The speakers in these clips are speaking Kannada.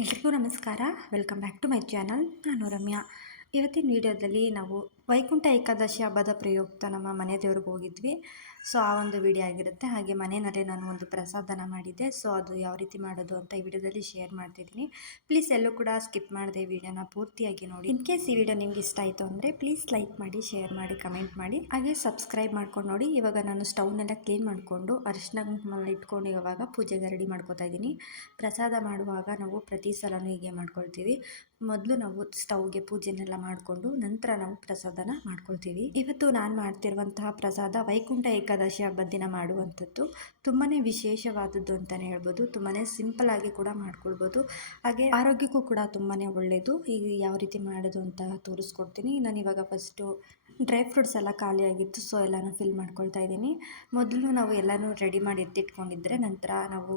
ಎಲ್ರಿಗೂ ನಮಸ್ಕಾರ. Welcome back to my channel. ನಾನು ರಮ್ಯಾ. ಇವತ್ತಿನ ವಿಡಿಯೋದಲ್ಲಿ ನಾವು ವೈಕುಂಠ ಏಕಾದಶಿ ಹಬ್ಬದ ಪ್ರಯುಕ್ತ ನಮ್ಮ ಮನೆ ದೇವ್ರಿಗೆ ಹೋಗಿದ್ವಿ. ಸೊ ಆ ಒಂದು ವಿಡಿಯೋ ಆಗಿರುತ್ತೆ. ಹಾಗೆ ಮನೆಯಲ್ಲೇ ನಾನು ಒಂದು ಪ್ರಸಾದನ ಮಾಡಿದ್ದೆ. ಸೊ ಅದು ಯಾವ ರೀತಿ ಮಾಡೋದು ಅಂತ ಈ ವಿಡಿಯೋದಲ್ಲಿ ಶೇರ್ ಮಾಡ್ತಿದ್ದೀನಿ. ಪ್ಲೀಸ್ ಎಲ್ಲೂ ಕೂಡ ಸ್ಕಿಪ್ ಮಾಡದೆ ವಿಡಿಯೋನ ಪೂರ್ತಿಯಾಗಿ ನೋಡಿ. ಇನ್ ಕೇಸ್ ಈ ವಿಡಿಯೋ ನಿಮ್ಗೆ ಇಷ್ಟ ಆಯಿತು ಅಂದರೆ ಪ್ಲೀಸ್ ಲೈಕ್ ಮಾಡಿ, ಶೇರ್ ಮಾಡಿ, ಕಮೆಂಟ್ ಮಾಡಿ, ಹಾಗೆ ಸಬ್ಸ್ಕ್ರೈಬ್ ಮಾಡ್ಕೊಂಡು ನೋಡಿ. ಇವಾಗ ನಾನು ಸ್ಟವ್ನೆಲ್ಲ ಕ್ಲೀನ್ ಮಾಡಿಕೊಂಡು ಅರಿಶಿನ ಕುಂಕುಮ ಇಟ್ಕೊಂಡು ಇವಾಗ ಪೂಜೆಗೆ ರೆಡಿ ಮಾಡ್ಕೋತಾ ಇದ್ದೀನಿ. ಪ್ರಸಾದ ಮಾಡುವಾಗ ನಾವು ಪ್ರತಿ ಸಲನೂ ಹೀಗೆ ಮಾಡ್ಕೊಳ್ತೀವಿ. ಮೊದಲು ನಾವು ಸ್ಟವ್ಗೆ ಪೂಜೆನೆಲ್ಲ ಮಾಡಿಕೊಂಡು ನಂತರ ನಾವು ಪ್ರಸಾದನ ಮಾಡ್ಕೊಳ್ತೀವಿ. ಇವತ್ತು ನಾನು ಮಾಡ್ತಿರುವಂತಹ ಪ್ರಸಾದ ವೈಕುಂಠ ಏಕಾದಶಿ ಹಬ್ಬದ ದಿನ ಮಾಡುವಂಥದ್ದು. ತುಂಬಾ ವಿಶೇಷವಾದದ್ದು ಅಂತಲೇ ಹೇಳ್ಬೋದು. ತುಂಬಾ ಸಿಂಪಲ್ ಆಗಿ ಕೂಡ ಮಾಡ್ಕೊಳ್ಬೋದು. ಹಾಗೆ ಆರೋಗ್ಯಕ್ಕೂ ಕೂಡ ತುಂಬಾ ಒಳ್ಳೆಯದು. ಈಗ ಯಾವ ರೀತಿ ಮಾಡೋದು ಅಂತ ತೋರಿಸ್ಕೊಡ್ತೀನಿ. ನಾನು ಇವಾಗ ಫಸ್ಟು ಡ್ರೈ ಫ್ರೂಟ್ಸ್ ಎಲ್ಲ ಖಾಲಿಯಾಗಿತ್ತು. ಸೊ ಎಲ್ಲನೂ ಫಿಲ್ ಮಾಡ್ಕೊಳ್ತಾ ಇದ್ದೀನಿ. ಮೊದಲು ನಾವು ಎಲ್ಲನೂ ರೆಡಿ ಮಾಡಿ ಎತ್ತಿಟ್ಕೊಂಡಿದ್ರೆ ನಂತರ ನಾವು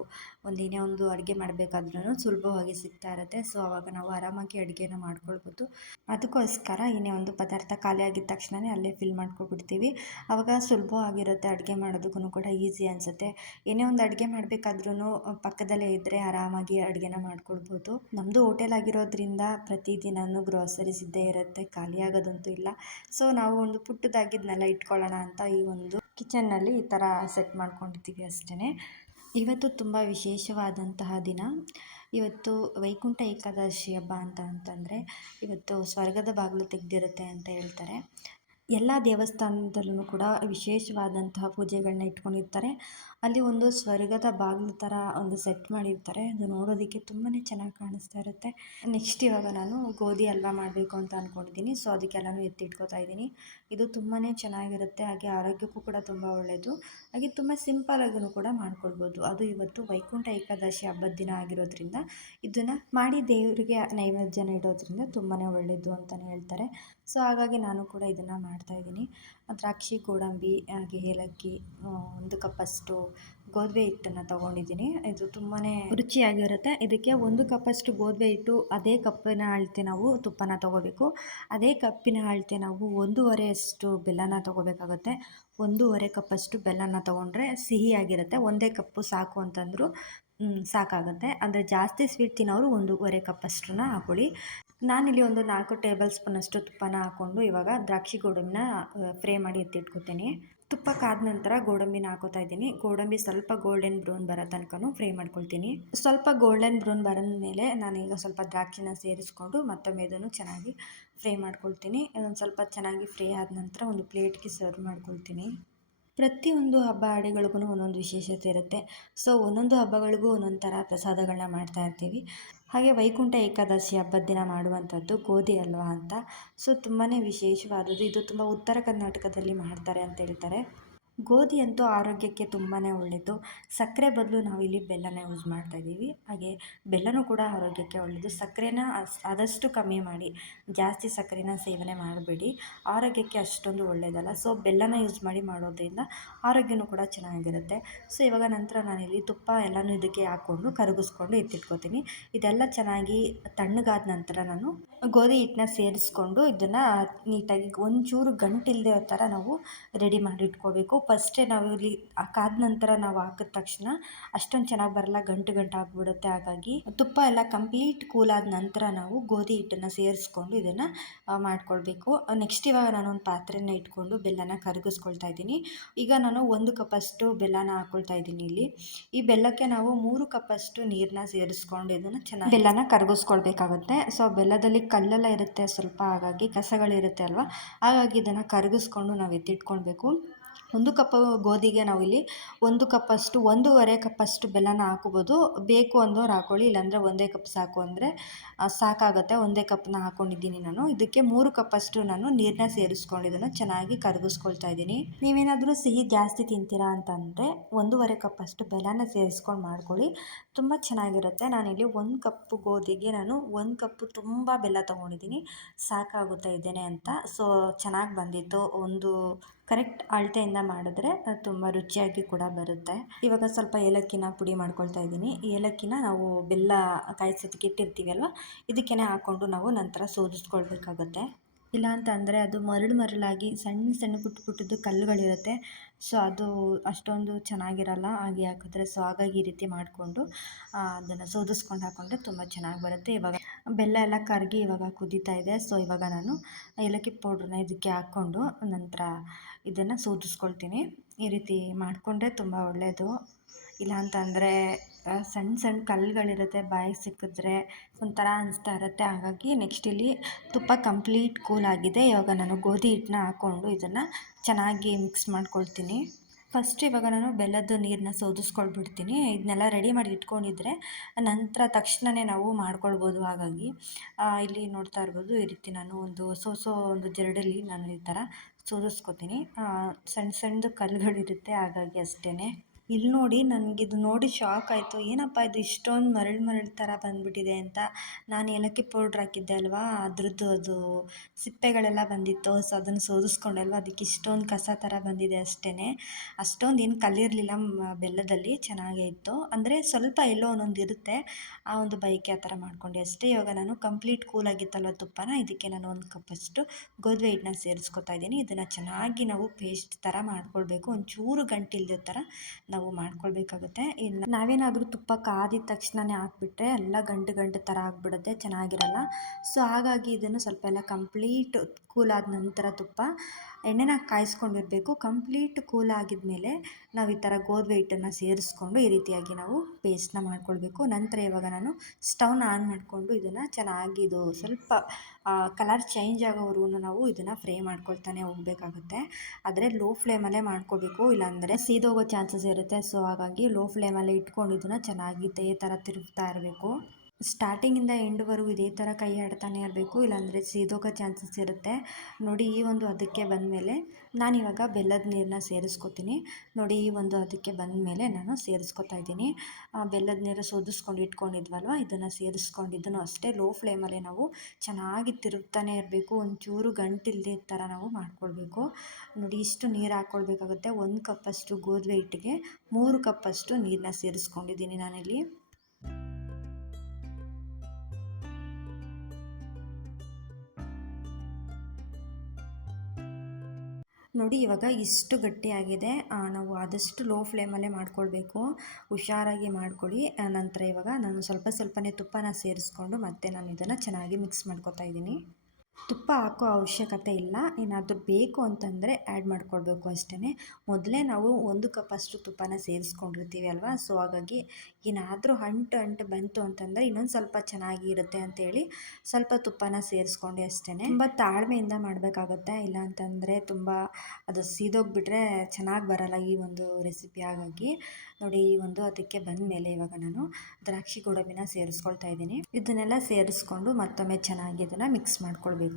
ಏನೇ ಒಂದು ಅಡುಗೆ ಮಾಡಬೇಕಾದ್ರೂ ಸುಲಭವಾಗಿ ಸಿಗ್ತಾ ಇರುತ್ತೆ. ಸೊ ಆವಾಗ ನಾವು ಆರಾಮಾಗಿ ಅಡುಗೆನ ಮಾಡ್ಕೊಳ್ಬೋದು. ಅದಕ್ಕೋಸ್ಕರ ಏನೇ ಒಂದು ಪದಾರ್ಥ ಖಾಲಿ ಆಗಿದ ತಕ್ಷಣವೇ ಅಲ್ಲೇ ಫಿಲ್ ಮಾಡ್ಕೊಬಿಡ್ತೀವಿ. ಆವಾಗ ಸುಲಭವಾಗಿರುತ್ತೆ, ಅಡುಗೆ ಮಾಡೋದಕ್ಕೂ ಕೂಡ ಈಸಿ ಅನಿಸುತ್ತೆ. ಏನೇ ಒಂದು ಅಡುಗೆ ಮಾಡಬೇಕಾದ್ರೂ ಪಕ್ಕದಲ್ಲೇ ಇದ್ದರೆ ಆರಾಮಾಗಿ ಅಡುಗೆನ ಮಾಡ್ಕೊಳ್ಬೋದು. ನಮ್ಮದು ಹೋಟೆಲ್ ಆಗಿರೋದ್ರಿಂದ ಪ್ರತಿದಿನವೂ ಗ್ರೋಸರೀಸ್ ಇದ್ದೇ ಇರುತ್ತೆ, ಖಾಲಿ ಆಗೋದಂತೂ ಇಲ್ಲ. ಸೊ ನಾವು ಒಂದು ಪುಟ್ಟದಾಗಿದ್ದನ್ನೆಲ್ಲ ಇಟ್ಕೊಳ್ಳೋಣ ಅಂತ ಈ ಒಂದು ಕಿಚನ್ನಲ್ಲಿ ಈ ಥರ ಸೆಟ್ ಮಾಡ್ಕೊಂಡಿದ್ದೀವಿ ಅಷ್ಟೇ. ಇವತ್ತು ತುಂಬ ವಿಶೇಷವಾದಂತಹ ದಿನ. ಇವತ್ತು ವೈಕುಂಠ ಏಕಾದಶಿ ಹಬ್ಬ ಅಂತಂದರೆ ಇವತ್ತು ಸ್ವರ್ಗದ ಬಾಗಿಲು ತೆಗೆದಿರುತ್ತೆ ಅಂತ ಹೇಳ್ತಾರೆ. ಎಲ್ಲ ದೇವಸ್ಥಾನದಲ್ಲೂ ಕೂಡ ವಿಶೇಷವಾದಂತಹ ಪೂಜೆಗಳನ್ನ ಇಟ್ಕೊಂಡಿರ್ತಾರೆ. ಅಲ್ಲಿ ಒಂದು ಸ್ವರ್ಗದ ಬಾಗಿಲು ಥರ ಒಂದು ಸೆಟ್ ಮಾಡಿರ್ತಾರೆ. ಅದು ನೋಡೋದಕ್ಕೆ ತುಂಬಾ ಚೆನ್ನಾಗಿ ಕಾಣಿಸ್ತಾ ಇರುತ್ತೆ. ನೆಕ್ಸ್ಟ್ ಇವಾಗ ನಾನು ಗೋಧಿ ಹಲ್ವ ಮಾಡಬೇಕು ಅಂತ ಅಂದ್ಕೊಂಡಿದ್ದೀನಿ. ಸೊ ಅದಕ್ಕೆಲ್ಲನೂ ಎತ್ತಿಟ್ಕೋತಾ ಇದ್ದೀನಿ. ಇದು ತುಂಬಾ ಚೆನ್ನಾಗಿರುತ್ತೆ, ಹಾಗೆ ಆರೋಗ್ಯಕ್ಕೂ ಕೂಡ ತುಂಬ ಒಳ್ಳೆಯದು, ಹಾಗೆ ತುಂಬ ಸಿಂಪಲಾಗೂ ಕೂಡ ಮಾಡ್ಕೊಳ್ಬೋದು. ಅದು ಇವತ್ತು ವೈಕುಂಠ ಏಕಾದಶಿ ಹಬ್ಬದ ದಿನ ಆಗಿರೋದ್ರಿಂದ ಇದನ್ನು ಮಾಡಿ ದೇವರಿಗೆ ನೈವೇದ್ಯನ ಇಡೋದ್ರಿಂದ ತುಂಬಾ ಒಳ್ಳೆಯದು ಅಂತಲೇ ಹೇಳ್ತಾರೆ. ಸೊ ಹಾಗಾಗಿ ನಾನು ಕೂಡ ಇದನ್ನು ಮಾಡ್ತಾಯಿದ್ದೀನಿ. ದ್ರಾಕ್ಷಿ, ಗೋಡಂಬಿ, ಹಾಗೆ ಏಲಕ್ಕಿ, 1 ಕಪ್ಪಷ್ಟು ಗೋಧಿ ಹಿಟ್ಟನ್ನು ತೊಗೊಂಡಿದ್ದೀನಿ. ಇದು ತುಂಬಾ ರುಚಿಯಾಗಿರುತ್ತೆ. ಇದಕ್ಕೆ 1 ಕಪ್ಪಷ್ಟು ಗೋಧಿ ಹಿಟ್ಟು, ಅದೇ ಕಪ್ಪಿನ ಅಳತೆ ನಾವು ತುಪ್ಪನ ತೊಗೋಬೇಕು. ಅದೇ ಕಪ್ಪಿನ ಅಳತೆ ನಾವು 1.5 ಬೆಲ್ಲನ ತೊಗೋಬೇಕಾಗುತ್ತೆ. 1.5 ಕಪ್ಪಷ್ಟು ಬೆಲ್ಲನ ತೊಗೊಂಡ್ರೆ ಸಿಹಿಯಾಗಿರುತ್ತೆ. 1 ಕಪ್ಪು ಸಾಕು ಅಂತಂದರೂ ಸಾಕಾಗುತ್ತೆ. ಅಂದರೆ ಜಾಸ್ತಿ ಸ್ವೀಟ್ ತಿನ್ನೋರು 1.5 ಕಪ್ಪಷ್ಟನ್ನ ಹಾಕೊಳ್ಳಿ. ನಾನಿಲ್ಲಿ ಒಂದು 4 ಟೇಬಲ್ ಸ್ಪೂನಷ್ಟು ತುಪ್ಪನ ಹಾಕ್ಕೊಂಡು ಇವಾಗ ದ್ರಾಕ್ಷಿ ಗೋಡಂಬಿನ ಫ್ರೈ ಮಾಡಿ ಎತ್ತಿಟ್ಕೊತೀನಿ. ತುಪ್ಪ ಕಾದ ನಂತರ ಗೋಡಂಬಿನ ಹಾಕೋತಾ ಇದ್ದೀನಿ. ಗೋಡಂಬಿ ಸ್ವಲ್ಪ ಗೋಲ್ಡನ್ ಬ್ರೌನ್ ಬರೋ ತನಕನೂ ಫ್ರೈ ಮಾಡ್ಕೊಳ್ತೀನಿ. ಸ್ವಲ್ಪ ಗೋಲ್ಡನ್ ಬ್ರೌನ್ ಬರೋದ ಮೇಲೆ ನಾನೀಗ ಸ್ವಲ್ಪ ದ್ರಾಕ್ಷಿನ ಸೇರಿಸ್ಕೊಂಡು ಮತ್ತೊಮ್ಮೆ ಇದನ್ನು ಚೆನ್ನಾಗಿ ಫ್ರೈ ಮಾಡ್ಕೊಳ್ತೀನಿ. ಇದೊಂದು ಸ್ವಲ್ಪ ಚೆನ್ನಾಗಿ ಫ್ರೈ ಆದ ನಂತರ ಒಂದು ಪ್ಲೇಟ್ಗೆ ಸರ್ವ್ ಮಾಡ್ಕೊಳ್ತೀನಿ. ಪ್ರತಿಯೊಂದು ಹಬ್ಬ ಹರಿಗಳಿಗೂ ಒಂದೊಂದು ವಿಶೇಷತೆ ಇರುತ್ತೆ. ಸೊ ಒಂದೊಂದು ಹಬ್ಬಗಳಿಗೂ ಒಂದೊಂದು ಥರ ಪ್ರಸಾದಗಳನ್ನ ಮಾಡ್ತಾ ಇರ್ತೀವಿ. ಹಾಗೆ ವೈಕುಂಠ ಏಕಾದಶಿ ಹಬ್ಬದ ದಿನ ಮಾಡುವಂಥದ್ದು ಗೋಧಿ ಹಲ್ವ ಅಂತ. ಸೊ ತುಂಬಾ ವಿಶೇಷವಾದದ್ದು. ಇದು ತುಂಬ ಉತ್ತರ ಕರ್ನಾಟಕದಲ್ಲಿ ಮಾಡ್ತಾರೆ ಅಂತ ಹೇಳ್ತಾರೆ. ಗೋಧಿ ಅಂತೂ ಆರೋಗ್ಯಕ್ಕೆ ತುಂಬಾ ಒಳ್ಳೆಯದು. ಸಕ್ಕರೆ ಬದಲು ನಾವಿಲ್ಲಿ ಬೆಲ್ಲನ ಯೂಸ್ ಮಾಡ್ತಾಯಿದ್ದೀವಿ. ಹಾಗೆ ಬೆಲ್ಲನೂ ಕೂಡ ಆರೋಗ್ಯಕ್ಕೆ ಒಳ್ಳೆಯದು. ಸಕ್ಕರೆನ ಆದಷ್ಟು ಕಮ್ಮಿ ಮಾಡಿ, ಜಾಸ್ತಿ ಸಕ್ಕರೆನ ಸೇವನೆ ಮಾಡಬೇಡಿ, ಆರೋಗ್ಯಕ್ಕೆ ಅಷ್ಟೊಂದು ಒಳ್ಳೆಯದಲ್ಲ. ಸೊ ಬೆಲ್ಲನ ಯೂಸ್ ಮಾಡಿ ಮಾಡೋದ್ರಿಂದ ಆರೋಗ್ಯನೂ ಕೂಡ ಚೆನ್ನಾಗಿರುತ್ತೆ. ಸೊ ಇವಾಗ ನಂತರ ನಾನಿಲ್ಲಿ ತುಪ್ಪ ಎಲ್ಲನೂ ಇದಕ್ಕೆ ಹಾಕ್ಕೊಂಡು ಕರಗಿಸ್ಕೊಂಡು ಎತ್ತಿಟ್ಕೊತೀನಿ. ಇದೆಲ್ಲ ಚೆನ್ನಾಗಿ ತಣ್ಣಗಾದ ನಂತರ ನಾನು ಗೋಧಿ ಹಿಟ್ಟನ್ನ ಸೇರಿಸ್ಕೊಂಡು ಇದನ್ನು ನೀಟಾಗಿ ಒಂಚೂರು ಗಂಟಿಲ್ಲದೆ ಥರ ನಾವು ರೆಡಿ ಮಾಡಿ ಇಟ್ಕೋಬೇಕು. ಫಸ್ಟೇ ನಾವು ಇಲ್ಲಿ ಕಾದ ನಂತರ ನಾವು ಹಾಕಿದ ತಕ್ಷಣ ಅಷ್ಟೊಂದು ಚೆನ್ನಾಗಿ ಬರಲ್ಲ, ಗಂಟು ಆಗಿಬಿಡುತ್ತೆ. ಹಾಗಾಗಿ ತುಪ್ಪ ಎಲ್ಲ ಕಂಪ್ಲೀಟ್ ಕೂಲಾದ ನಂತರ ನಾವು ಗೋಧಿ ಹಿಟ್ಟನ್ನು ಸೇರಿಸ್ಕೊಂಡು ಇದನ್ನು ಮಾಡ್ಕೊಳ್ಬೇಕು. ನೆಕ್ಸ್ಟ್ ಇವಾಗ ನಾನೊಂದು ಪಾತ್ರೆನ ಇಟ್ಕೊಂಡು ಬೆಲ್ಲನ ಕರಗಿಸ್ಕೊಳ್ತಾ ಇದ್ದೀನಿ. ಈಗ ನಾನು 1 ಕಪ್ಪಷ್ಟು ಬೆಲ್ಲನ ಹಾಕ್ಕೊಳ್ತಾ ಇದ್ದೀನಿ. ಇಲ್ಲಿ ಈ ಬೆಲ್ಲಕ್ಕೆ ನಾವು 3 ಕಪ್ಪಷ್ಟು ನೀರನ್ನ ಸೇರಿಸ್ಕೊಂಡು ಇದನ್ನು ಚೆನ್ನಾಗಿ ಬೆಲ್ಲನ ಕರಗಿಸ್ಕೊಳ್ಬೇಕಾಗುತ್ತೆ. ಸೊ ಬೆಲ್ಲದಲ್ಲಿ ಕಲ್ಲೆಲ್ಲ ಇರುತ್ತೆ ಸ್ವಲ್ಪ, ಹಾಗಾಗಿ ಕಸಗಳಿರುತ್ತೆ ಅಲ್ವಾ, ಹಾಗಾಗಿ ಇದನ್ನು ಕರಗಿಸ್ಕೊಂಡು ನಾವು ಎತ್ತಿಟ್ಕೊಳ್ಬೇಕು. 1 ಕಪ್ ಗೋಧಿಗೆ ನಾವಿಲ್ಲಿ 1 ಕಪ್ಪಷ್ಟು 1.5 ಕಪ್ಪಷ್ಟು ಬೆಲ್ಲನ ಹಾಕೋಬೋದು. ಬೇಕು ಅಂದವ್ರು ಹಾಕ್ಕೊಳ್ಳಿ, ಇಲ್ಲಾಂದರೆ 1 ಕಪ್ ಸಾಕು ಅಂದರೆ ಸಾಕಾಗುತ್ತೆ. 1 ಕಪ್ನ ಹಾಕ್ಕೊಂಡಿದ್ದೀನಿ ನಾನು. ಇದಕ್ಕೆ 3 ಕಪ್ಪಷ್ಟು ನಾನು ನೀರನ್ನ ಸೇರಿಸ್ಕೊಂಡು ಇದನ್ನು ಚೆನ್ನಾಗಿ ಕರಗಿಸ್ಕೊಳ್ತಾ ಇದ್ದೀನಿ. ನೀವೇನಾದರೂ ಸಿಹಿ ಜಾಸ್ತಿ ತಿಂತೀರಾ ಅಂತಂದರೆ 1.5 ಕಪ್ಪಷ್ಟು ಬೆಲ್ಲನ ಸೇರಿಸ್ಕೊಂಡು ಮಾಡ್ಕೊಳ್ಳಿ, ತುಂಬ ಚೆನ್ನಾಗಿರುತ್ತೆ. ನಾನಿಲ್ಲಿ 1 ಕಪ್ ಗೋಧಿಗೆ ನಾನು 1 ಕಪ್ ತುಂಬ ಬೆಲ್ಲ ತೊಗೊಂಡಿದ್ದೀನಿ, ಸಾಕಾಗುತ್ತೆ ಇದೇನೆ ಅಂತ. ಸೊ ಚೆನ್ನಾಗಿ ಬಂದಿತ್ತು. ಒಂದು ಕರೆಕ್ಟ್ ಅಳತೆಯಿಂದ ಮಾಡಿದ್ರೆ ತುಂಬ ರುಚಿಯಾಗಿ ಕೂಡ ಬರುತ್ತೆ. ಇವಾಗ ಸ್ವಲ್ಪ ಏಲಕ್ಕಿನ ಪುಡಿ ಮಾಡ್ಕೊಳ್ತಾ ಇದ್ದೀನಿ. ಏಲಕ್ಕಿನ ನಾವು ಬೆಲ್ಲ ಕಾಯಿಸೋದಕ್ಕೆ ಇಟ್ಟಿರ್ತೀವಿ ಅಲ್ವ, ಇದಕ್ಕೇ ಹಾಕ್ಕೊಂಡು ನಾವು ನಂತರ ಸೋದಿಸ್ಕೊಳ್ಬೇಕಾಗುತ್ತೆ. ಇಲ್ಲ ಅಂತ ಅಂದರೆ ಅದು ಮರಳಾಗಿ ಸಣ್ಣ ಸಣ್ಣ ಪುಟ್ಟ ಪುಟ್ಟದ್ದು ಕಲ್ಲುಗಳಿರುತ್ತೆ. ಸೊ ಅದು ಅಷ್ಟೊಂದು ಚೆನ್ನಾಗಿರಲ್ಲ ಹಾಗೆ ಹಾಕಿದ್ರೆ. ಸೊ ಹಾಗಾಗಿ ಈ ರೀತಿ ಮಾಡಿಕೊಂಡು ಅದನ್ನು ಸೋದಿಸ್ಕೊಂಡು ಹಾಕ್ಕೊಂಡ್ರೆ ತುಂಬ ಚೆನ್ನಾಗಿ ಬರುತ್ತೆ. ಇವಾಗ ಬೆಲ್ಲ ಎಲ್ಲ ಕರಗಿ ಇವಾಗ ಕುದೀತಾ ಇದೆ. ಸೊ ಇವಾಗ ನಾನು ಏಲಕ್ಕಿ ಪೌಡ್ರನ್ನ ಇದಕ್ಕೆ ಹಾಕ್ಕೊಂಡು ನಂತರ ಇದನ್ನು ಸೋದಿಸ್ಕೊಳ್ತೀನಿ. ಈ ರೀತಿ ಮಾಡಿಕೊಂಡ್ರೆ ತುಂಬ ಒಳ್ಳೆಯದು. ಇಲ್ಲ ಅಂತಂದರೆ ಸಣ್ಣ ಸಣ್ಣ ಕಲ್ಲುಗಳಿರುತ್ತೆ, ಬಾಯಿಗೆ ಸಿಕ್ಕಿದ್ರೆ ಒಂಥರ ಅನಿಸ್ತಾ ಇರುತ್ತೆ. ಹಾಗಾಗಿ ನೆಕ್ಸ್ಟ್ ಇಲ್ಲಿ ತುಪ್ಪ ಕಂಪ್ಲೀಟ್ ಕೂಲ್ ಆಗಿದೆ. ಇವಾಗ ನಾನು ಗೋಧಿ ಹಿಟ್ಟನ್ನ ಹಾಕ್ಕೊಂಡು ಇದನ್ನು ಚೆನ್ನಾಗಿ ಮಿಕ್ಸ್ ಮಾಡ್ಕೊಳ್ತೀನಿ. ಫಸ್ಟ್ ಇವಾಗ ನಾನು ಬೆಲ್ಲದ ನೀರನ್ನ ಸೋದಿಸ್ಕೊಳ್ಬಿಡ್ತೀನಿ. ಇದನ್ನೆಲ್ಲ ರೆಡಿ ಮಾಡಿ ಇಟ್ಕೊಂಡಿದ್ರೆ ನಂತರ ತಕ್ಷಣವೇ ನಾವು ಮಾಡ್ಕೊಳ್ಬೋದು. ಹಾಗಾಗಿ ಇಲ್ಲಿ ನೋಡ್ತಾ ಇರ್ಬೋದು, ಈ ರೀತಿ ನಾನು ಒಂದು ಜರಡಲ್ಲಿ ನಾನು ಈ ಥರ ಸೋದಿಸ್ಕೊತೀನಿ. ಸಣ್ಣ ಸಣ್ಣದು ಕಲ್ಲುಗಳಿರುತ್ತೆ, ಹಾಗಾಗಿ ಅಷ್ಟೇ. ಇಲ್ಲಿ ನೋಡಿ, ನನಗಿದು ನೋಡಿ ಶಾಕ್ ಆಯಿತು. ಏನಪ್ಪ ಇದು ಇಷ್ಟೊಂದು ಮರಳು ಥರ ಬಂದುಬಿಟ್ಟಿದೆ ಅಂತ. ನಾನು ಏಲಕ್ಕಿ ಪೌಡ್ರ್ ಹಾಕಿದ್ದೆ ಅಲ್ವಾ, ಅದ್ರದ್ದು ಅದು ಸಿಪ್ಪೆಗಳೆಲ್ಲ ಬಂದಿತ್ತು. ಸೊ ಅದನ್ನು ಸೋದಿಸ್ಕೊಂಡೆ ಅಲ್ವಾ, ಅದಕ್ಕೆ ಇಷ್ಟೊಂದು ಕಸ ಥರ ಬಂದಿದೆ ಅಷ್ಟೇ. ಅಷ್ಟೊಂದು ಏನು ಕಲ್ಲಿರಲಿಲ್ಲ ಬೆಲ್ಲದಲ್ಲಿ, ಚೆನ್ನಾಗೇ ಇತ್ತು. ಅಂದರೆ ಸ್ವಲ್ಪ ಎಲ್ಲೋ ಒಂದೊಂದು ಇರುತ್ತೆ, ಆ ಒಂದು ಬಯಕೆ ಆ ಥರ ಮಾಡಿಕೊಂಡೆ ಅಷ್ಟೇ. ಇವಾಗ ನಾನು ಕಂಪ್ಲೀಟ್ ಕೂಲಾಗಿತ್ತಲ್ವ ತುಪ್ಪನ, ಇದಕ್ಕೆ ನಾನು 1 ಕಪ್ಪಷ್ಟು ಗೋಧಿ ಹಿಟ್ಟನ್ನ ಸೇರಿಸ್ಕೊತಾ ಇದ್ದೀನಿ. ಇದನ್ನು ಚೆನ್ನಾಗಿ ನಾವು ಪೇಸ್ಟ್ ಥರ ಮಾಡ್ಕೊಳ್ಬೇಕು. ಒಂಚೂರು ಗಂಟಿಲ್ಲದ ಥರ ನಾವು ಮಾಡ್ಕೊಳ್ಬೇಕಾಗುತ್ತೆ. ಇನ್ನು ನಾವೇನಾದರೂ ತುಪ್ಪ ಕಾದಿದ ತಕ್ಷಣವೇ ಹಾಕ್ಬಿಟ್ರೆ ಎಲ್ಲ ಗಂಟು ಥರ ಆಗಿಬಿಡುತ್ತೆ, ಚೆನ್ನಾಗಿರಲ್ಲ. ಸೊ ಹಾಗಾಗಿ ಇದನ್ನು ಸ್ವಲ್ಪ ಎಲ್ಲ ಕಂಪ್ಲೀಟ್ ಕೂಲಾದ ನಂತರ ಎಣ್ಣೆನ ಕಾಯಿಸ್ಕೊಂಡಿರಬೇಕು. ಕಂಪ್ಲೀಟ್ ಕೂಲ್ ಆಗಿದ್ಮೇಲೆ ನಾವು ಈ ಥರ ಗೋಧಿ ಹಿಟ್ಟನ್ನು ಸೇರಿಸ್ಕೊಂಡು ಈ ರೀತಿಯಾಗಿ ನಾವು ಪೇಸ್ಟ್ನ ಮಾಡ್ಕೊಳ್ಬೇಕು. ನಂತರ ಇವಾಗ ನಾನು ಸ್ಟವ್ನ ಆನ್ ಮಾಡಿಕೊಂಡು ಇದನ್ನು ಚೆನ್ನಾಗಿ ಇದು ಸ್ವಲ್ಪ ಕಲರ್ ಚೇಂಜ್ ಆಗೋವರೆಗೂ ನಾವು ಇದನ್ನು ಫ್ರೈ ಮಾಡ್ಕೊಳ್ತಾನೆ ಹೋಗಬೇಕಾಗುತ್ತೆ. ಆದರೆ ಲೋ ಫ್ಲೇಮಲ್ಲೇ ಮಾಡ್ಕೋಬೇಕು, ಇಲ್ಲಾಂದರೆ ಸೀದೋಗೋ ಚಾನ್ಸಸ್ ಇರುತ್ತೆ. ಸೊ ಹಾಗಾಗಿ ಲೋ ಫ್ಲೇಮಲ್ಲೇ ಇಟ್ಕೊಂಡು ಇದನ್ನು ಚೆನ್ನಾಗಿ ಇದೇ ಥರ ತಿರುಗ್ತಾ ಇರಬೇಕು. ಸ್ಟಾರ್ಟಿಂಗಿಂದ ಎಂಡ್ವರೆಗೂ ಇದೇ ಥರ ಕೈ ಆಡ್ತಾನೆ ಇರಬೇಕು, ಇಲ್ಲಾಂದರೆ ಸೀದೋಗೋ ಚಾನ್ಸಸ್ ಇರುತ್ತೆ. ನೋಡಿ, ಈ ಒಂದು ಅದಕ್ಕೆ ಬಂದಮೇಲೆ ನಾನಿವಾಗ ಬೆಲ್ಲದ ನೀರನ್ನ ಸೇರಿಸ್ಕೊತೀನಿ. ನೋಡಿ, ಈ ಒಂದು ಅದಕ್ಕೆ ಬಂದಮೇಲೆ ನಾನು ಸೇರಿಸ್ಕೊತಾ ಇದ್ದೀನಿ. ಬೆಲ್ಲದ ನೀರು ಸೋದಿಸ್ಕೊಂಡು ಇಟ್ಕೊಂಡಿದ್ವಲ್ವ, ಇದನ್ನು ಸೇರಿಸ್ಕೊಂಡಿದ್ದನ್ನು ಅಷ್ಟೇ ಲೋ ಫ್ಲೇಮಲ್ಲೇ ನಾವು ಚೆನ್ನಾಗಿ ತಿರುಗ್ತಾನೆ ಇರಬೇಕು. ಒಂಚೂರು ಗಂಟಿಲ್ಲದೆ ಥರ ನಾವು ಮಾಡ್ಕೊಳ್ಬೇಕು. ನೋಡಿ, ಇಷ್ಟು ನೀರು ಹಾಕ್ಕೊಳ್ಬೇಕಾಗುತ್ತೆ. 1 ಕಪ್ಪಷ್ಟು ಗೋಧಿ ಹಿಟ್ಟಿಗೆ 3 ಕಪ್ಪಷ್ಟು ನೀರನ್ನ ಸೇರಿಸ್ಕೊಂಡಿದ್ದೀನಿ ನಾನಿಲ್ಲಿ. ನೋಡಿ, ಇವಾಗ ಇಷ್ಟು ಗಟ್ಟಿಯಾಗಿದೆ. ನಾವು ಆದಷ್ಟು ಲೋ ಫ್ಲೇಮಲ್ಲೇ ಮಾಡ್ಕೊಳ್ಬೇಕು, ಹುಷಾರಾಗಿ ಮಾಡ್ಕೊಳ್ಳಿ. ನಂತರ ಇವಾಗ ನಾನು ಸ್ವಲ್ಪನೇ ತುಪ್ಪನ ಸೇರಿಸ್ಕೊಂಡು ಮತ್ತೆ ನಾನು ಇದನ್ನು ಚೆನ್ನಾಗಿ ಮಿಕ್ಸ್ ಮಾಡ್ಕೊತಾ ಇದ್ದೀನಿ. ತುಪ್ಪ ಹಾಕೋ ಅವಶ್ಯಕತೆ ಇಲ್ಲ, ಏನಾದರೂ ಬೇಕು ಅಂತಂದರೆ ಆ್ಯಡ್ ಮಾಡ್ಕೊಳ್ಬೇಕು ಅಷ್ಟೇ. ಮೊದಲೇ ನಾವು 1 ಕಪ್ಪಷ್ಟು ತುಪ್ಪನ ಸೇರಿಸ್ಕೊಂಡಿರ್ತೀವಿ ಅಲ್ವಾ. ಸೊ ಹಾಗಾಗಿ ಏನಾದರೂ ಅಂಟು ಬಂತು ಅಂತಂದರೆ ಇನ್ನೊಂದು ಸ್ವಲ್ಪ ಚೆನ್ನಾಗಿ ಇರುತ್ತೆ ಅಂತೇಳಿ ಸ್ವಲ್ಪ ತುಪ್ಪನ ಸೇರಿಸ್ಕೊಂಡೆ ಅಷ್ಟೇ. ತುಂಬ ತಾಳ್ಮೆಯಿಂದ ಮಾಡಬೇಕಾಗುತ್ತೆ, ಇಲ್ಲ ಅಂತಂದರೆ ತುಂಬ ಅದು ಸೀದೋಗಿಬಿಟ್ರೆ ಚೆನ್ನಾಗಿ ಬರಲ್ಲ ಈ ಒಂದು ರೆಸಿಪಿ. ಹಾಗಾಗಿ ನೋಡಿ, ಈ ಒಂದು ಅದಕ್ಕೆ ಬಂದಮೇಲೆ ಇವಾಗ ನಾನು ದ್ರಾಕ್ಷಿ ಗೋಡಂಬಿನ ಸೇರಿಸ್ಕೊಳ್ತಾ ಇದ್ದೀನಿ. ಇದನ್ನೆಲ್ಲ ಸೇರಿಸ್ಕೊಂಡು ಮತ್ತೊಮ್ಮೆ ಚೆನ್ನಾಗಿ ಇದನ್ನು ಮಿಕ್ಸ್ ಮಾಡ್ಕೊಳ್ಬೇಕು.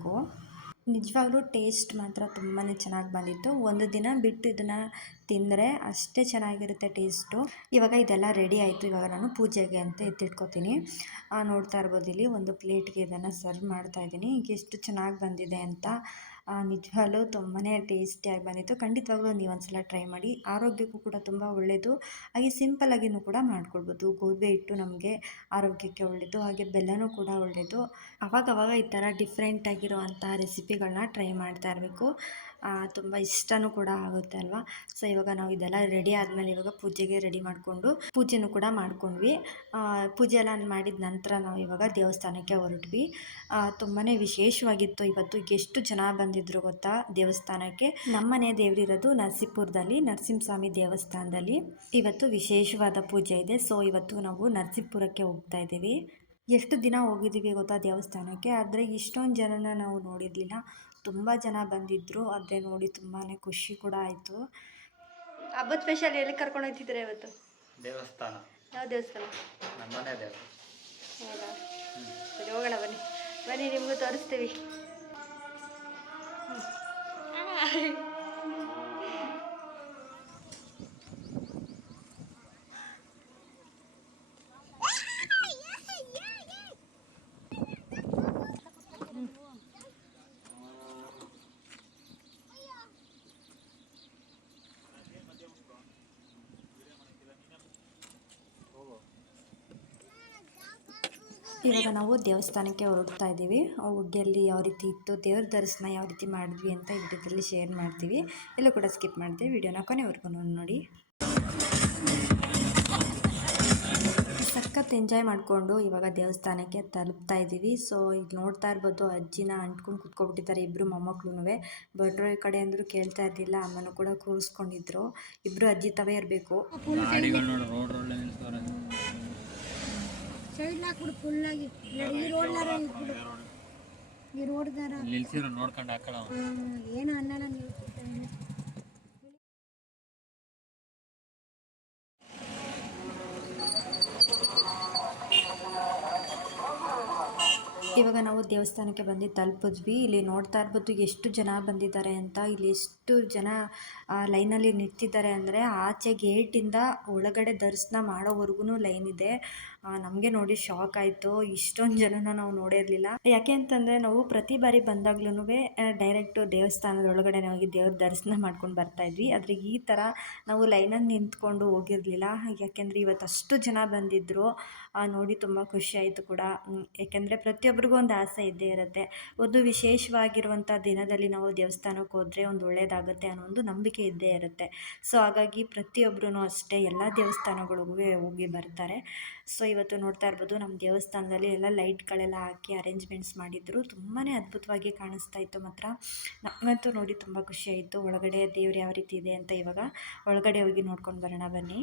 ನಿಜವಾಗ್ಲೂ ಟೇಸ್ಟ್ ಮಾತ್ರ ತುಂಬಾ ಚೆನ್ನಾಗಿ ಬಂದಿತ್ತು. ಒಂದು ದಿನ ಬಿಟ್ಟು ಇದನ್ನು ತಿಂದರೆ ಅಷ್ಟೇ ಚೆನ್ನಾಗಿರುತ್ತೆ ಟೇಸ್ಟು. ಇವಾಗ ಇದೆಲ್ಲ ರೆಡಿ ಆಯಿತು. ಇವಾಗ ನಾನು ಪೂಜೆಗೆ ಅಂತ ಎತ್ತಿಟ್ಕೊತೀನಿ. ನೋಡ್ತಾ ಇರ್ಬೋದು, ಇಲ್ಲಿ ಒಂದು ಪ್ಲೇಟ್ಗೆ ಇದನ್ನು ಸರ್ವ್ ಮಾಡ್ತಾ ಇದ್ದೀನಿ. ಈಗ ಎಷ್ಟು ಚೆನ್ನಾಗಿ ಬಂದಿದೆ ಅಂತ. ನಿಜವಾಗ್ಲೂ ತುಂಬಾ ಟೇಸ್ಟಿಯಾಗಿ ಬಂದಿತ್ತು. ಖಂಡಿತವಾಗ್ಲೂ ನೀವು ಒಂದ್ಸಲ ಟ್ರೈ ಮಾಡಿ, ಆರೋಗ್ಯಕ್ಕೂ ಕೂಡ ತುಂಬ ಒಳ್ಳೆಯದು. ಹಾಗೆ ಸಿಂಪಲ್ಲಾಗಿಯೂ ಕೂಡ ಮಾಡ್ಕೊಳ್ಬೋದು. ಗೋಧಿ ಹಿಟ್ಟು ನಮಗೆ ಆರೋಗ್ಯಕ್ಕೆ ಒಳ್ಳೆಯದು, ಹಾಗೆ ಬೆಲ್ಲನೂ ಕೂಡ ಒಳ್ಳೆಯದು. ಅವಾಗವಾಗ ಈ ಥರ ಡಿಫ್ರೆಂಟಾಗಿರುವಂಥ ರೆಸಿಪಿಗಳನ್ನ ಟ್ರೈ ಮಾಡ್ತಾ ಇರಬೇಕು. ತುಂಬ ಇಷ್ಟನೂ ಕೂಡ ಆಗುತ್ತೆ ಅಲ್ವಾ. ಸೊ ಇವಾಗ ನಾವು ಇದೆಲ್ಲ ರೆಡಿ ಆದಮೇಲೆ ಇವಾಗ ಪೂಜೆಗೆ ರೆಡಿ ಮಾಡಿಕೊಂಡು ಪೂಜೆನೂ ಕೂಡ ಮಾಡ್ಕೊಂಡ್ವಿ. ಪೂಜೆ ಎಲ್ಲ ಮಾಡಿದ ನಂತರ ನಾವು ಇವಾಗ ದೇವಸ್ಥಾನಕ್ಕೆ ಹೊರಟ್ವಿ. ತುಂಬಾ ವಿಶೇಷವಾಗಿತ್ತು ಇವತ್ತು. ಎಷ್ಟು ಜನ ಬಂದಿದ್ರು ಗೊತ್ತಾ ದೇವಸ್ಥಾನಕ್ಕೆ. ನಮ್ಮನೆ ದೇವರಿರೋದು ನರಸೀಪುರದಲ್ಲಿ, ನರಸಿಂಹಸ್ವಾಮಿ ದೇವಸ್ಥಾನದಲ್ಲಿ. ಇವತ್ತು ವಿಶೇಷವಾದ ಪೂಜೆ ಇದೆ. ಸೊ ಇವತ್ತು ನಾವು ನರಸೀಪುರಕ್ಕೆ ಹೋಗ್ತಾ ಇದ್ದೀವಿ. ಎಷ್ಟು ದಿನ ಹೋಗಿದ್ದೀವಿ ಗೊತ್ತಾ ದೇವಸ್ಥಾನಕ್ಕೆ, ಆದರೆ ಇಷ್ಟೊಂದು ಜನನ ನಾವು ನೋಡಿರಲಿಲ್ಲ. ತುಂಬ ಜನ ಬಂದಿದ್ದರು, ಆದರೆ ನೋಡಿ ತುಂಬಾ ಖುಷಿ ಕೂಡ ಆಯಿತು. ಹಬ್ಬದ ಸ್ಪೆಷಲ್ ಎಲ್ಲಿ ಕರ್ಕೊಂಡು ಹೋಗ್ತಿದ್ದೀರಾ ಇವತ್ತು? ದೇವಸ್ಥಾನ. ಯಾವ ದೇವಸ್ಥಾನ? ನಮ್ಮನೆ ದೇವರು. ಹೌದಾ, ಸರಿ ಹೋಗೋಣ ಬನ್ನಿ. ಬನ್ನಿ, ನಿಮಗೂ ತೋರಿಸ್ತೀವಿ. ಇವಾಗ ನಾವು ದೇವಸ್ಥಾನಕ್ಕೆ ಹೊರಡ್ತಾ ಇದ್ದೀವಿ. ಹುಗ್ಗಿಯಲ್ಲಿ ಯಾವ ರೀತಿ ಇತ್ತು, ದೇವ್ರ ದರ್ಶನ ಯಾವ ರೀತಿ ಮಾಡಿದ್ವಿ ಅಂತ ಈ ವಿಡಿಯೋದಲ್ಲಿ ಶೇರ್ ಮಾಡ್ತೀವಿ. ಎಲ್ಲೂ ಕೂಡ ಸ್ಕಿಪ್ ಮಾಡ್ತೀವಿ, ವಿಡಿಯೋನ ಕೊನೆವರೆಗೂ ನೋಡಿ. ಸಖತ್ ಎಂಜಾಯ್ ಮಾಡಿಕೊಂಡು ಇವಾಗ ದೇವಸ್ಥಾನಕ್ಕೆ ತಲುಪ್ತಾ ಇದ್ದೀವಿ. ಸೊ ಈಗ ನೋಡ್ತಾ ಇರ್ಬೋದು, ಅಜ್ಜಿನ ಅಂಟ್ಕೊಂಡು ಕುತ್ಕೊಬಿಟ್ಟಿದ್ದಾರೆ ಇಬ್ಬರು ಮೊಮ್ಮಕ್ಳು. ಭಟ್ರು ಈ ಕಡೆ ಅಂದರೂ ಕೇಳ್ತಾ ಇರಲಿಲ್ಲ, ಅಮ್ಮನೂ ಕೂಡ ಕೂರಿಸ್ಕೊಂಡಿದ್ರು. ಇಬ್ಬರು ಅಜ್ಜಿ ತವೇ ಇರಬೇಕು. ಸೈಡ್ ಹಾಕ್ಬಿಡು ಫುಲ್ಲಾಗಿ ಈ ರೋಡ್ಲಾರ ಇಟ್ಬಿಡು. ಈ ರೋಡ್ದಾರ ನಿಲ್ಸಿರೋ ನೋಡ್ಕೊಂಡು ಹಾಕಳ ಏನು ಅನ್ನಲ್ಲ ನೀವು. ಇವಾಗ ನಾವು ದೇವಸ್ಥಾನಕ್ಕೆ ಬಂದು ತಲುಪಿದ್ವಿ. ಇಲ್ಲಿ ನೋಡ್ತಾ ಇರ್ಬೋದು ಎಷ್ಟು ಜನ ಬಂದಿದ್ದಾರೆ ಅಂತ. ಇಲ್ಲಿ ಎಷ್ಟು ಜನ ಲೈನಲ್ಲಿ ನಿಂತಿದ್ದಾರೆ ಅಂದರೆ, ಆಚೆ ಗೇಟಿಂದ ಒಳಗಡೆ ದರ್ಶನ ಮಾಡೋವರೆಗೂ ಲೈನ್ ಇದೆ. ನಮಗೆ ನೋಡಿ ಶಾಕ್ ಆಯಿತು, ಇಷ್ಟೊಂದು ಜನನ ನಾವು ನೋಡಿರಲಿಲ್ಲ. ಯಾಕೆ ಅಂತಂದರೆ ನಾವು ಪ್ರತಿ ಬಾರಿ ಬಂದಾಗ್ಲೂ ಡೈರೆಕ್ಟು ದೇವಸ್ಥಾನದ ಒಳಗಡೆ ಹೋಗಿ ದೇವ್ರ ದರ್ಶನ ಮಾಡ್ಕೊಂಡು ಬರ್ತಾಯಿದ್ವಿ. ಆದರೆ ಈ ಥರ ನಾವು ಲೈನಲ್ಲಿ ನಿಂತ್ಕೊಂಡು ಹೋಗಿರಲಿಲ್ಲ. ಯಾಕೆಂದರೆ ಇವತ್ತು ಅಷ್ಟು ಜನ ಬಂದಿದ್ದರು. ನೋಡಿ ತುಂಬ ಖುಷಿ ಆಯಿತು ಕೂಡ. ಯಾಕೆಂದರೆ ಪ್ರತಿಯೊಬ್ಬರಿಗೂ ಒಂದು ಆಸೆ ಇದ್ದೇ ಇರುತ್ತೆ. ಒಂದು ವಿಶೇಷವಾಗಿರುವಂಥ ದಿನದಲ್ಲಿ ನಾವು ದೇವಸ್ಥಾನಕ್ಕೆ ಹೋದರೆ ಒಂದು ಒಳ್ಳೆಯದಾಗುತ್ತೆ ಅನ್ನೋ ಒಂದು ನಂಬಿಕೆ ಇದ್ದೇ ಇರುತ್ತೆ. ಸೊ ಹಾಗಾಗಿ ಪ್ರತಿಯೊಬ್ಬರೂ ಅಷ್ಟೇ ಎಲ್ಲ ದೇವಸ್ಥಾನಗಳಿಗೂ ಹೋಗಿ ಬರ್ತಾರೆ. ಸೊ ಇವತ್ತು ನೋಡ್ತಾ ಇರ್ಬೋದು, ನಮ್ಮ ದೇವಸ್ಥಾನದಲ್ಲಿ ಎಲ್ಲ ಲೈಟ್ಗಳೆಲ್ಲ ಹಾಕಿ ಅರೇಂಜ್ಮೆಂಟ್ಸ್ ಮಾಡಿದ್ರು. ತುಂಬಾ ಅದ್ಭುತವಾಗಿ ಕಾಣಿಸ್ತಾ ಇತ್ತು ಮಾತ್ರ. ನಮಗಂತೂ ನೋಡಿ ತುಂಬ ಖುಷಿ ಆಯಿತು. ಒಳಗಡೆ ದೇವ್ರು ಯಾವ ರೀತಿ ಇದೆ ಅಂತ ಇವಾಗ ಒಳಗಡೆ ಹೋಗಿ ನೋಡ್ಕೊಂಡು ಬರೋಣ ಬನ್ನಿ.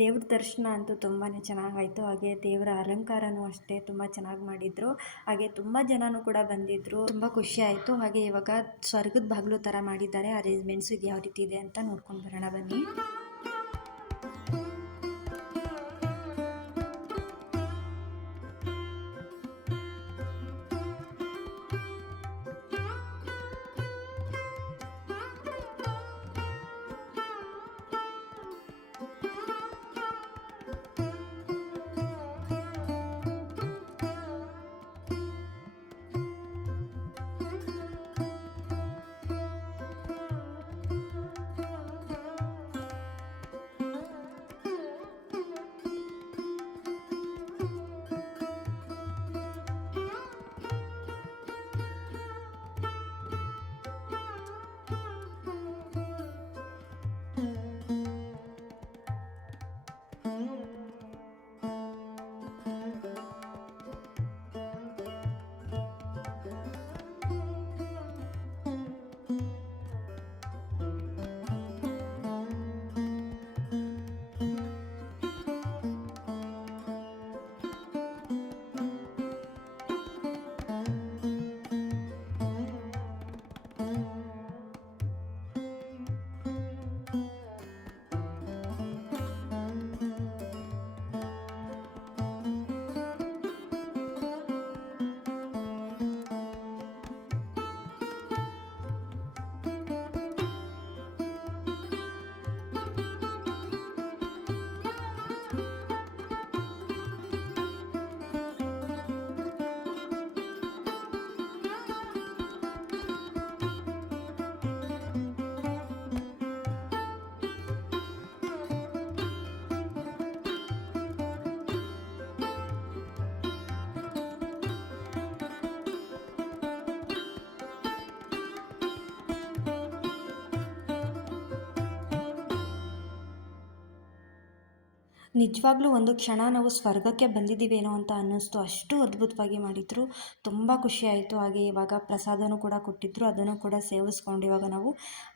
ದೇವ್ರ ದರ್ಶನ ಅಂತೂ ತುಂಬಾ ಚೆನ್ನಾಗಾಯಿತು. ಹಾಗೆ ದೇವರ ಅಲಂಕಾರನೂ ಅಷ್ಟೇ ತುಂಬ ಚೆನ್ನಾಗಿ ಮಾಡಿದರು. ಹಾಗೆ ತುಂಬ ಜನನೂ ಕೂಡ ಬಂದಿದ್ದರು. ತುಂಬ ಖುಷಿ ಆಯಿತು. ಹಾಗೆ ಇವಾಗ ಸ್ವರ್ಗದ ಬಾಗಿಲು ಥರ ಮಾಡಿದ್ದಾರೆ. ಅರೇಂಜ್ಮೆಂಟ್ಸು ಇದು ಯಾವ ರೀತಿ ಇದೆ ಅಂತ ನೋಡ್ಕೊಂಡು ಬರೋಣ ಬನ್ನಿ. ನಿಜವಾಗ್ಲೂ ಒಂದು ಕ್ಷಣ ನಾವು ಸ್ವರ್ಗಕ್ಕೆ ಬಂದಿದ್ದೀವೇನೋ ಅಂತ ಅನ್ನಿಸ್ತು. ಅಷ್ಟು ಅದ್ಭುತವಾಗಿ ಮಾಡಿದರು. ತುಂಬ ಖುಷಿಯಾಯಿತು. ಹಾಗೆ ಇವಾಗ ಪ್ರಸಾದನೂ ಕೂಡ ಕೊಟ್ಟಿದ್ದರು. ಅದನ್ನು ಕೂಡ ಸೇವಿಸ್ಕೊಂಡು ಇವಾಗ ನಾವು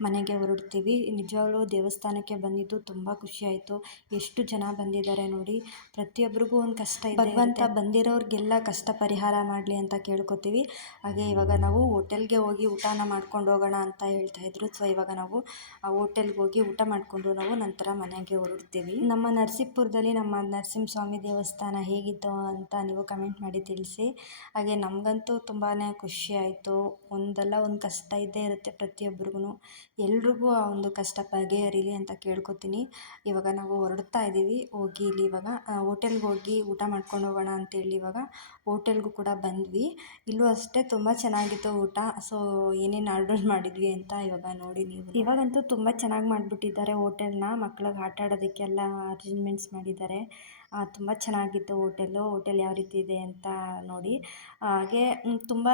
ಮನೆಗೆ ಹೊರಡ್ತೀವಿ. ನಿಜವಾಗ್ಲೂ ದೇವಸ್ಥಾನಕ್ಕೆ ಬಂದಿದ್ದು ತುಂಬ ಖುಷಿಯಾಯಿತು. ಎಷ್ಟು ಜನ ಬಂದಿದ್ದಾರೆ ನೋಡಿ. ಪ್ರತಿಯೊಬ್ಬರಿಗೂ ಒಂದು ಕಷ್ಟ ಇದೆ. ಭಗವಂತ ಬಂದಿರೋರಿಗೆಲ್ಲ ಕಷ್ಟ ಪರಿಹಾರ ಮಾಡಲಿ ಅಂತ ಕೇಳ್ಕೊತೀವಿ. ಹಾಗೆ ಇವಾಗ ನಾವು ಹೋಟೆಲ್ಗೆ ಹೋಗಿ ಊಟನ ಮಾಡ್ಕೊಂಡು ಹೋಗೋಣ ಅಂತ ಹೇಳ್ತಾಯಿದ್ರು. ಸೊ ಇವಾಗ ನಾವು ಆ ಹೋಟೆಲ್ಗೆ ಹೋಗಿ ಊಟ ಮಾಡಿಕೊಂಡು ನಾವು ನಂತರ ಮನೆಗೆ ಹೊರಡ್ತೀವಿ. ನಮ್ಮ ನರಸೀಪುರದಲ್ಲಿ ನಮ್ಮ ನರಸಿಂಹಸ್ವಾಮಿ ದೇವಸ್ಥಾನ ಹೇಗಿತ್ತು ಅಂತ ನೀವು ಕಮೆಂಟ್ ಮಾಡಿ ತಿಳಿಸಿ. ಹಾಗೆ ನಮಗಂತೂ ತುಂಬಾ ಖುಷಿ ಆಯಿತು. ಒಂದಲ್ಲ ಒಂದು ಕಷ್ಟ ಇದ್ದೇ ಇರುತ್ತೆ ಪ್ರತಿಯೊಬ್ಬರಿಗೂ. ಎಲ್ರಿಗೂ ಆ ಒಂದು ಕಷ್ಟ ಬಗೆಹರಿಲಿ ಅಂತ ಕೇಳ್ಕೊತೀನಿ. ಇವಾಗ ನಾವು ಹೊರಡ್ತಾ ಇದ್ದೀವಿ. ಹೋಗಿ ಇಲ್ಲಿ ಇವಾಗ ಹೋಟೆಲ್ಗೆ ಹೋಗಿ ಊಟ ಮಾಡ್ಕೊಂಡು ಹೋಗೋಣ ಅಂತೇಳಿ ಇವಾಗ ಹೋಟೆಲ್ಗೂ ಕೂಡ ಬಂದ್ವಿ. ಇಲ್ಲೂ ಅಷ್ಟೇ ತುಂಬ ಚೆನ್ನಾಗಿತ್ತು ಊಟ. ಸೊ ಏನೇನು ಆರ್ಡರ್ ಮಾಡಿದ್ವಿ ಅಂತ ಇವಾಗ ನೋಡಿ ನೀವು. ಇವಾಗಂತೂ ತುಂಬ ಚೆನ್ನಾಗಿ ಮಾಡಿಬಿಟ್ಟಿದ್ದಾರೆ ಹೋಟೆಲ್ನ. ಮಕ್ಳಿಗೆ ಆಟ ಆಡೋದಕ್ಕೆಲ್ಲ ಅರೇಂಜ್ಮೆಂಟ್ಸ್ ಮಾಡಿದ್ದಾರೆ. ತುಂಬ ಚೆನ್ನಾಗಿತ್ತು ಹೋಟೆಲ್ ಯಾವ ರೀತಿ ಇದೆ ಅಂತ ನೋಡಿ. ಹಾಗೆ ತುಂಬ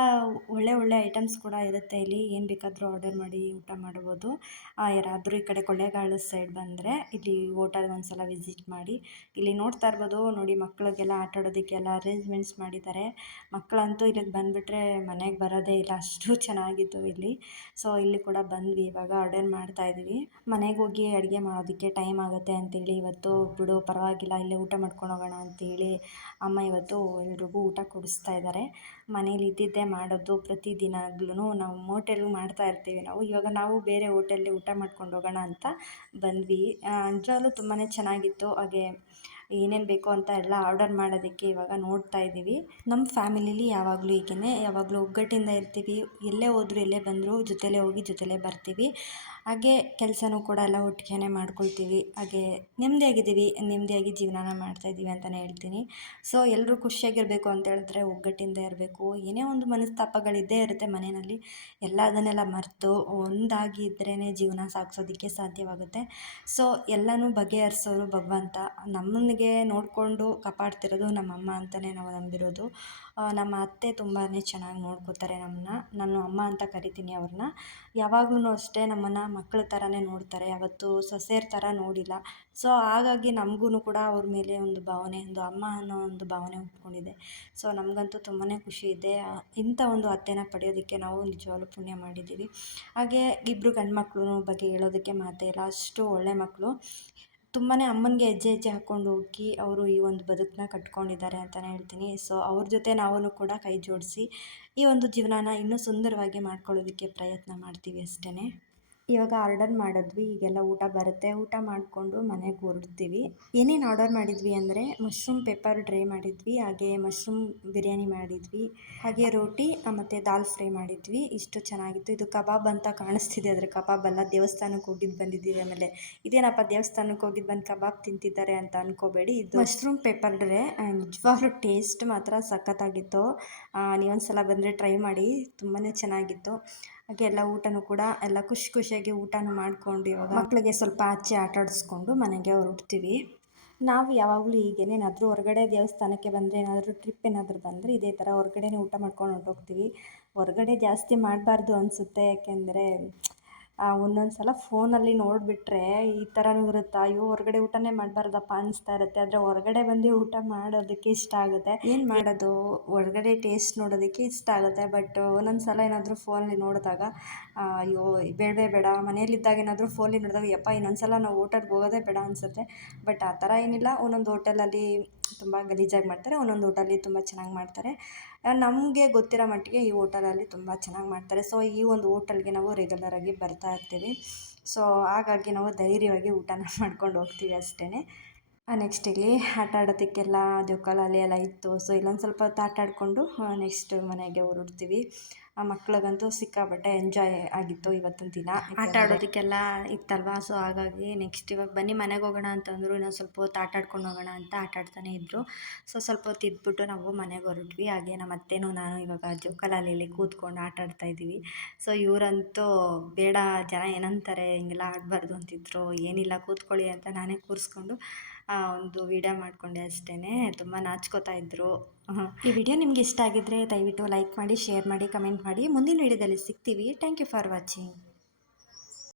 ಒಳ್ಳೆ ಐಟಮ್ಸ್ ಕೂಡ ಇರುತ್ತೆ ಇಲ್ಲಿ. ಏನು ಬೇಕಾದರೂ ಆರ್ಡರ್ ಮಾಡಿ ಊಟ ಮಾಡ್ಬೋದು. ಯಾರಾದರೂ ಈ ಕಡೆ ಕೊಳ್ಳೇಗಾಲ ಸೈಡ್ ಬಂದರೆ ಇಲ್ಲಿ ಹೋಟೆಲ್ಗೆ ಒಂದು ಸಲ ವಿಸಿಟ್ ಮಾಡಿ. ಇಲ್ಲಿ ನೋಡ್ತಾ ಇರ್ಬೋದು ನೋಡಿ, ಮಕ್ಕಳಿಗೆಲ್ಲ ಆಟ ಆಡೋದಕ್ಕೆಲ್ಲ ಅರೇಂಜ್ಮೆಂಟ್ಸ್ ಮಾಡಿದ್ದಾರೆ. ಮಕ್ಕಳಂತೂ ಇಲ್ಲಿಗೆ ಬಂದುಬಿಟ್ರೆ ಮನೆಗೆ ಬರೋದೇ ಇಲ್ಲ, ಅಷ್ಟು ಚೆನ್ನಾಗಿತ್ತು ಇಲ್ಲಿ. ಸೊ ಇಲ್ಲಿ ಕೂಡ ಬಂದ್ವಿ. ಇವಾಗ ಆರ್ಡರ್ ಮಾಡ್ತಾಯಿದ್ವಿ. ಮನೆಗೆ ಹೋಗಿ ಅಡುಗೆ ಮಾಡೋದಕ್ಕೆ ಟೈಮ್ ಆಗುತ್ತೆ ಅಂತೇಳಿ ಇವತ್ತು ಬಿಡು ಪರವಾಗಿಲ್ಲ ಇಲ್ಲೇ ಊಟ ಮಾಡ್ಕೊಂಡು ಹೋಗೋಣ ಅಂತೇಳಿ ಅಮ್ಮ ಇವತ್ತು ಎಲ್ರಿಗೂ ಊಟ ಕೊಡಿಸ್ತಾ ಇದ್ದಾರೆ. ಮನೇಲಿ ಇದ್ದಿದ್ದೇ ಮಾಡೋದು ಪ್ರತಿದಿನಾಗ್ಲೂ ನಾವು ಹೋಟೆಲ್ಗೆ ಮಾಡ್ತಾ ಇರ್ತೀವಿ ನಾವು. ಇವಾಗ ನಾವು ಬೇರೆ ಹೋಟೆಲ್ಲಿ ಊಟ ಮಾಡ್ಕೊಂಡು ಹೋಗೋಣ ಅಂತ ಬಂದ್ವಿ. ನಿಜವಾಗ್ಲೂ ತುಂಬಾ ಚೆನ್ನಾಗಿತ್ತು. ಹಾಗೆ ಏನೇನು ಬೇಕೋ ಅಂತ ಎಲ್ಲ ಆರ್ಡರ್ ಮಾಡೋದಕ್ಕೆ ಇವಾಗ ನೋಡ್ತಾ ಇದ್ದೀವಿ. ನಮ್ಮ ಫ್ಯಾಮಿಲಿಲಿ ಯಾವಾಗಲೂ ಹೀಗೇ, ಯಾವಾಗಲೂ ಒಗ್ಗಟ್ಟಿಂದ ಇರ್ತೀವಿ. ಎಲ್ಲೇ ಹೋದ್ರು ಎಲ್ಲೇ ಬಂದರೂ ಜೊತೆಲೇ ಹೋಗಿ ಜೊತೆಲೇ ಬರ್ತೀವಿ. ಹಾಗೆ ಕೆಲಸನೂ ಕೂಡ ಎಲ್ಲ ಒಟ್ಟಿಗೆ ಮಾಡ್ಕೊಳ್ತೀವಿ. ಹಾಗೆ ನೆಮ್ಮದಿಯಾಗಿ ಜೀವನನ ಮಾಡ್ತಾಯಿದ್ದೀವಿ ಅಂತಲೇ ಹೇಳ್ತೀನಿ. ಸೊ ಎಲ್ಲರೂ ಖುಷಿಯಾಗಿರಬೇಕು ಅಂತ ಹೇಳಿದ್ರೆ ಒಗ್ಗಟ್ಟಿಂದ ಇರಬೇಕು. ಏನೇ ಒಂದು ಮನಸ್ತಾಪಗಳಿದ್ದೇ ಇರುತ್ತೆ ಮನೆಯಲ್ಲಿ. ಅದನ್ನೆಲ್ಲ ಮರೆತು ಒಂದಾಗಿ ಇದ್ರೇ ಜೀವನ ಸಾಗಿಸೋದಕ್ಕೆ ಸಾಧ್ಯವಾಗುತ್ತೆ. ಸೊ ಎಲ್ಲನೂ ಬಗೆಹರಿಸೋರು ಭಗವಂತ. ನಮ್ಮನಿಗೆ ನೋಡಿಕೊಂಡು ಕಾಪಾಡ್ತಿರೋದು ನಮ್ಮಮ್ಮ ಅಂತಲೇ ನಾವು ನಂಬಿರೋದು. ನಮ್ಮ ಅತ್ತೆ ತುಂಬಾ ಚೆನ್ನಾಗಿ ನೋಡ್ಕೋತಾರೆ ನಮ್ಮನ್ನ. ನಾನು ಅಮ್ಮ ಅಂತ ಕರಿತೀನಿ ಅವ್ರನ್ನ. ಯಾವಾಗ್ಲೂ ಅಷ್ಟೇ ನಮ್ಮನ್ನು ಮಕ್ಕಳ ಥರನೇ ನೋಡ್ತಾರೆ. ಯಾವತ್ತೂ ಸೊಸೆಯರ ಥರ ನೋಡಿಲ್ಲ. ಸೊ ಹಾಗಾಗಿ ನಮಗೂ ಕೂಡ ಅವ್ರ ಮೇಲೆ ಒಂದು ಭಾವನೆ, ಒಂದು ಅಮ್ಮ ಅನ್ನೋ ಒಂದು ಭಾವನೆ ಹುಟ್ಕೊಂಡಿದೆ. ಸೊ ನಮಗಂತೂ ತುಂಬಾ ಖುಷಿ ಇದೆ. ಇಂಥ ಒಂದು ಅತ್ತೆನ ಪಡೆಯೋದಕ್ಕೆ ನಾವು ನಿಜವಾಗ್ಲೂ ಪುಣ್ಯ ಮಾಡಿದ್ದೀವಿ. ಹಾಗೆ ಇಬ್ಬರು ಗಂಡು ಮಕ್ಕಳು ಬಗ್ಗೆ ಹೇಳೋದಕ್ಕೆ ಮಾತೇ ಇಲ್ಲ. ಅಷ್ಟು ಒಳ್ಳೆ ಮಕ್ಕಳು. ತುಂಬಾ ಅಮ್ಮನಿಗೆ ಹೆಜ್ಜೆ ಹಾಕ್ಕೊಂಡು ಹೋಗಿ ಅವರು ಈ ಒಂದು ಬದುಕನ್ನ ಕಟ್ಕೊಂಡಿದ್ದಾರೆ ಅಂತಲೇ ಹೇಳ್ತೀನಿ. ಸೊ ಅವ್ರ ಜೊತೆ ನಾವು ಕೂಡ ಕೈ ಜೋಡಿಸಿ ಈ ಒಂದು ಜೀವನನ ಇನ್ನೂ ಸುಂದರವಾಗಿ ಮಾಡ್ಕೊಳ್ಳೋದಕ್ಕೆ ಪ್ರಯತ್ನ ಮಾಡ್ತೀವಿ ಅಷ್ಟೇ. ಇವಾಗ ಆರ್ಡರ್ ಮಾಡಿದ್ವಿ. ಈಗೆಲ್ಲ ಊಟ ಬರುತ್ತೆ. ಊಟ ಮಾಡಿಕೊಂಡು ಮನೆಗೆ ಹೊರಡ್ತೀವಿ. ಏನೇನು ಆರ್ಡರ್ ಮಾಡಿದ್ವಿ ಅಂದರೆ ಮಶ್ರೂಮ್ ಪೆಪ್ಪರ್ ಡ್ರೈ ಮಾಡಿದ್ವಿ. ಹಾಗೆ ಮಶ್ರೂಮ್ ಬಿರಿಯಾನಿ ಮಾಡಿದ್ವಿ. ಹಾಗೆ ರೋಟಿ ಮತ್ತು ದಾಲ್ ಫ್ರೈ ಮಾಡಿದ್ವಿ. ಇಷ್ಟು ಚೆನ್ನಾಗಿತ್ತು. ಇದು ಕಬಾಬ್ ಅಂತ ಕಾಣಿಸ್ತಿದೆ, ಆದರೆ ಕಬಾಬ್ ಅಲ್ಲ. ದೇವಸ್ಥಾನಕ್ಕೆ ಹೋಗಿದ್ದು ಬಂದಿದ್ದೀವಿ. ಆಮೇಲೆ ಇದೇನಪ್ಪ ದೇವಸ್ಥಾನಕ್ಕೆ ಹೋಗಿದ್ದು ಬಂದು ಕಬಾಬ್ ತಿಂತಿದ್ದಾರೆ ಅಂತ ಅಂದ್ಕೋಬೇಡಿ. ಇದು ಮಶ್ರೂಮ್ ಪೆಪ್ಪರ್ ಡ್ರೈ. ನಿಜವಾಗ್ಲೂ ಟೇಸ್ಟ್ ಮಾತ್ರ ಸಖತ್ತಾಗಿತ್ತು. ನೀವೊಂದು ಸಲ ಬಂದರೆ ಟ್ರೈ ಮಾಡಿ, ತುಂಬಾ ಚೆನ್ನಾಗಿತ್ತು. ಹಾಗೆ ಎಲ್ಲ ಊಟನೂ ಕೂಡ ಎಲ್ಲ ಖುಷಿಯಾಗಿ ಊಟನೂ ಮಾಡ್ಕೊಂಡು ಇವಾಗ ಮಕ್ಕಳಿಗೆ ಸ್ವಲ್ಪ ಆಚೆ ಆಟ ಆಡಿಸ್ಕೊಂಡು ಮನೆಗೆ ಹೊರಡ್ತೀವಿ. ನಾವು ಯಾವಾಗಲೂ ಏನಾದರೂ ಹೊರಗಡೆ ದೇವಸ್ಥಾನಕ್ಕೆ ಬಂದರೆ, ಏನಾದರೂ ಟ್ರಿಪ್ ಏನಾದರೂ ಬಂದರೆ ಇದೇ ಥರ ಹೊರಗಡೆನೇ ಊಟ ಮಾಡ್ಕೊಂಡು ಹೊರಟೋಗ್ತೀವಿ. ಹೊರಗಡೆ ಜಾಸ್ತಿ ಮಾಡಬಾರ್ದು ಅನಿಸುತ್ತೆ. ಯಾಕೆಂದರೆ ಒಂದೊಂದು ಸಲ ಫೋನಲ್ಲಿ ನೋಡಿಬಿಟ್ರೆ ಈ ಥರನೂ ಇರುತ್ತಾ, ಅಯ್ಯೋ ಹೊರಗಡೆ ಊಟನೇ ಮಾಡಬಾರ್ದಪ್ಪ ಅನಿಸ್ತಾ ಇರುತ್ತೆ. ಆದರೆ ಹೊರಗಡೆ ಬಂದು ಊಟ ಮಾಡೋದಕ್ಕೆ ಇಷ್ಟ ಆಗುತ್ತೆ. ಏನು ಮಾಡೋದು, ಹೊರಗಡೆ ಟೇಸ್ಟ್ ನೋಡೋದಕ್ಕೆ ಇಷ್ಟ ಆಗುತ್ತೆ. ಬಟ್ ಒಂದೊಂದು ಸಲ ಏನಾದರೂ ಫೋನಲ್ಲಿ ನೋಡಿದಾಗ ಅಯ್ಯೋ ಬೇಡ ಮನೇಲಿದ್ದಾಗ ಏನಾದರೂ ಫೋನಲ್ಲಿ ನೋಡಿದಾಗ ಯಪ್ಪ ಇನ್ನೊಂದು ಸಲ ನಾವು ಹೋಟೆಲ್ಗೆ ಹೋಗೋದೇ ಬೇಡ ಅನಿಸುತ್ತೆ. ಬಟ್ ಆ ಥರ ಏನಿಲ್ಲ. ಒಂದೊಂದು ಹೋಟೆಲಲ್ಲಿ ತುಂಬ ಗಲೀಜಾಗಿ ಮಾಡ್ತಾರೆ, ಒಂದೊಂದು ಹೋಟೆಲಲ್ಲಿ ತುಂಬ ಚೆನ್ನಾಗಿ ಮಾಡ್ತಾರೆ. ನಮಗೆ ಗೊತ್ತಿರೋ ಮಟ್ಟಿಗೆ ಈ ಹೋಟೆಲಲ್ಲಿ ತುಂಬ ಚೆನ್ನಾಗಿ ಮಾಡ್ತಾರೆ. ಸೊ ಈ ಒಂದು ಹೋಟೆಲ್ಗೆ ನಾವು ರೆಗ್ಯುಲರಾಗಿ ಬರ್ತಾ ಇರ್ತೀವಿ. ಸೊ ಹಾಗಾಗಿ ನಾವು ಧೈರ್ಯವಾಗಿ ಊಟನ ಮಾಡ್ಕೊಂಡು ಹೋಗ್ತೀವಿ ಅಷ್ಟೇ. ನೆಕ್ಸ್ಟ್ ಇಲ್ಲಿ ಆಟ ಆಡೋದಕ್ಕೆಲ್ಲ ಜೋಕಾಲಿ ಎಲ್ಲ ಇತ್ತು. ಸೊ ಇಲ್ಲೊಂದು ಸ್ವಲ್ಪ ಹೊತ್ತು ಆಟ ಆಡಿಕೊಂಡು ನೆಕ್ಸ್ಟ್ ಮನೆಗೆ ಹೊರಡ್ತೀವಿ. ಮಕ್ಳಿಗಂತೂ ಸಿಕ್ಕಾಪಟ್ಟೆ ಎಂಜಾಯ್ ಆಗಿತ್ತು ಇವತ್ತಿನ ದಿನ. ಆಟ ಆಡೋದಕ್ಕೆಲ್ಲ ಇತ್ತಲ್ವ. ಸೊ ಹಾಗಾಗಿ ನೆಕ್ಸ್ಟ್ ಇವಾಗ ಬನ್ನಿ ಮನೆಗೆ ಹೋಗೋಣ ಅಂತಂದರು. ಇನ್ನೊಂದು ಸ್ವಲ್ಪ ಹೊತ್ತು ಆಟ ಆಡ್ಕೊಂಡು ಹೋಗೋಣ ಅಂತ ಆಟ ಆಡ್ತಾನೆ ಇದ್ದರು. ಸೊ ಸ್ವಲ್ಪ ಹೊತ್ತು ಇದ್ಬಿಟ್ಟು ನಾವು ಮನೆಗೆ ಹೊರಟ್ವಿ. ಹಾಗೆ ನಮ್ಮ ಅತ್ತೆನೂ ನಾನು ಇವಾಗ ಜೋಕಾಲಿಯಲ್ಲಿ ಕೂತ್ಕೊಂಡು ಆಟ ಆಡ್ತಾಯಿದ್ದೀವಿ. ಸೊ ಇವರಂತೂ ಬೇಡ, ಜನ ಏನಂತಾರೆ ಹಿಂಗೆಲ್ಲ ಆಡಬಾರ್ದು ಅಂತಿದ್ರು. ಏನಿಲ್ಲ ಕೂತ್ಕೊಳ್ಳಿ ಅಂತ ನಾನೇ ಕೂರಿಸ್ಕೊಂಡು ಒಂದು ವಿಡಿಯೋ ಮಾಡಿಕೊಂಡೆ ಅಷ್ಟೇ. ತುಂಬ ನಾಚ್ಕೋತಾ ಇದ್ದರು. ಈ ವಿಡಿಯೋ ನಿಮ್ಗೆ ಇಷ್ಟ ಆಗಿದ್ದರೆ ದಯವಿಟ್ಟು ಲೈಕ್ ಮಾಡಿ, ಶೇರ್ ಮಾಡಿ, ಕಮೆಂಟ್ ಮಾಡಿ. ಮುಂದಿನ ವಿಡಿಯೋದಲ್ಲಿ ಸಿಗ್ತೀವಿ. Thank you for watching.